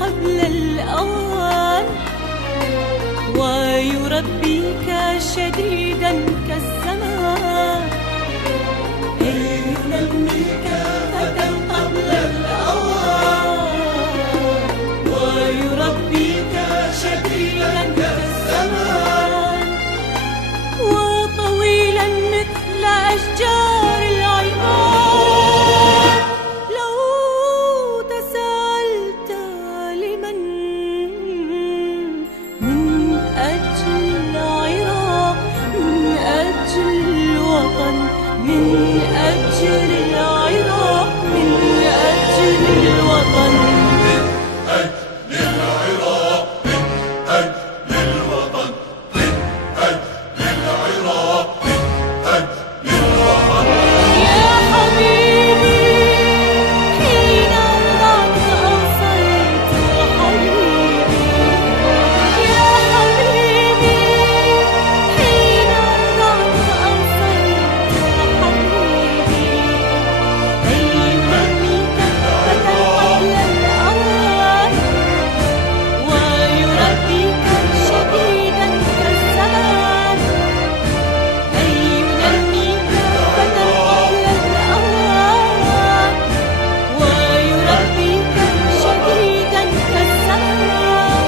قبل الأوان، ويربيك شديدا كالزمان، أي ينميك فتى قبل الأوان، ويربيك شديدا كالزمان، وطويلا مثل أشجار العمار. لو تساءلت لمن من أجل العراق، من أجل الوطن، من أجل العراق، من أجل الوطن، من أجل العراق، من أجل الوطن، من أجل العراق، من أجل الوطن. يا حبيبي حين ضعت أوصيت حبيبي، يا حبيبي حين ضعت أوصيت حبيبي، أي ينميك فتى قبل الأوان، ويربيك شديدا كالزمان، أي ينميك فتى قبل الأوان، ويربيك شديدا كالزمان،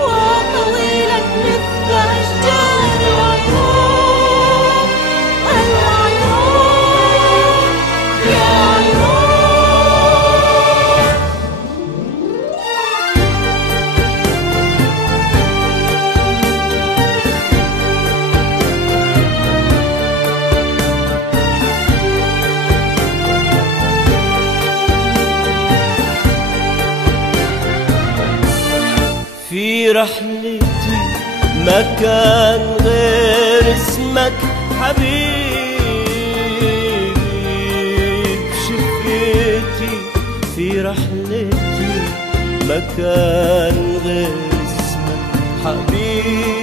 وطويلا مثل أشجار العراق. العراق يا عراق. في رحلتي مكان غير اسمك حبيبي، بشفتي في رحلتي مكان غير اسمك حبيبي،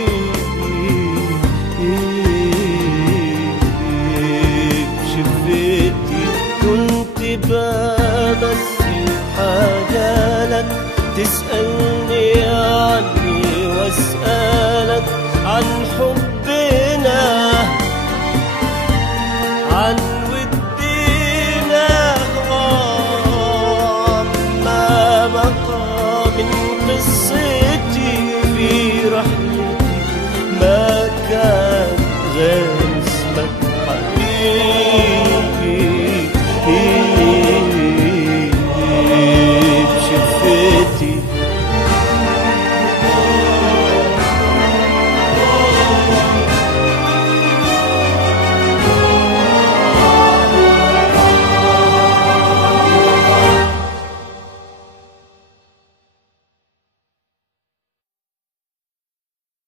بشفتي كنت بمثل حاجالك، تسألني عني واسألك عن حبنا، عن ودنا، ما بقى من قصة